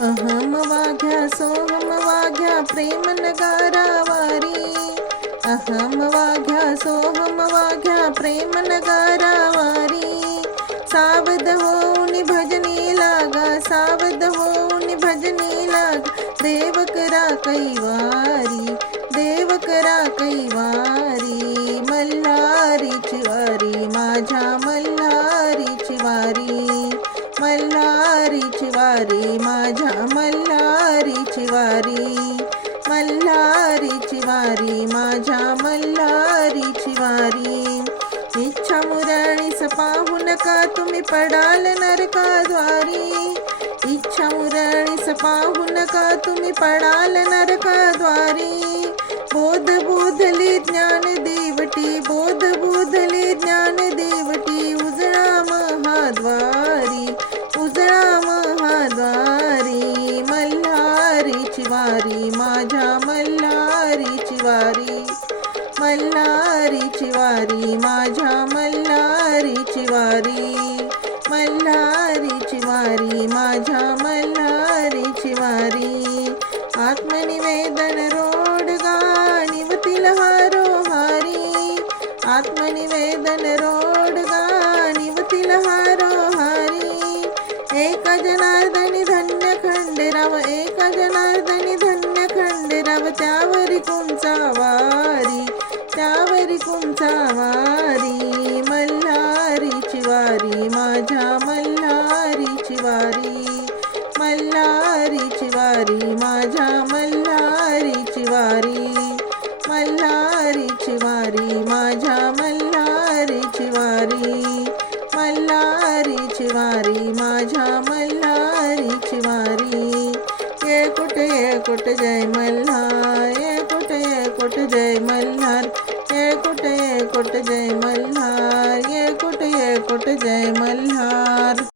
अहम वाघ्या सोहम वाघ्या प्रेम नगारा वारी. अहम वाघ्या सोहम वाघ्या प्रेम नगारा वारी. सावध होऊन भजनी लागा सावध होऊन भजनी लाग. देव करा कैवारी देव करा कैवारी. मल्हारीची वारी माझ्या मल्हारीची वारी. मल्हारीची वारी माझ्या मल्हारीची वारी मल्हारीची वारी माझ्या मल्हारीची वारी इच्छा मुरळीस पाहू नका तुम्ही पडाल नरकाद्वारी? इच्छा मुरळीस पाहू नका तुम्ही पडाल नरका वारी मल्हारीची वारी माझ्या मल्हारीची वारी मल्हारीची वारी माझ्या मल्हारीची वारी आत्मनिवेदन रोड निवतील हारो हारी. आत्मनिवेदन रोड निवतील हारो हारी. एक जनार्दनी धन्य खंडेराव एक जनार्दनी धन्य खंडेराव त्यावरी कुंचा कुंचा वारी मल्हारीची वारी माझ्या मल्हारीची वारी मल्हारीची वारी माझ्या मल्हारीची वारी मल्हारीची वारी माझ्या मल्हारीची वारी मल्हारीची वारी माझ्या मल्हारीची वारी ये कुठ ये कुठ जय मल्हार ये कुठ ये कुठ जय मल्हार. ये कुठ जय मल्हार? ये कुठ ये कुठ जय मल्हार?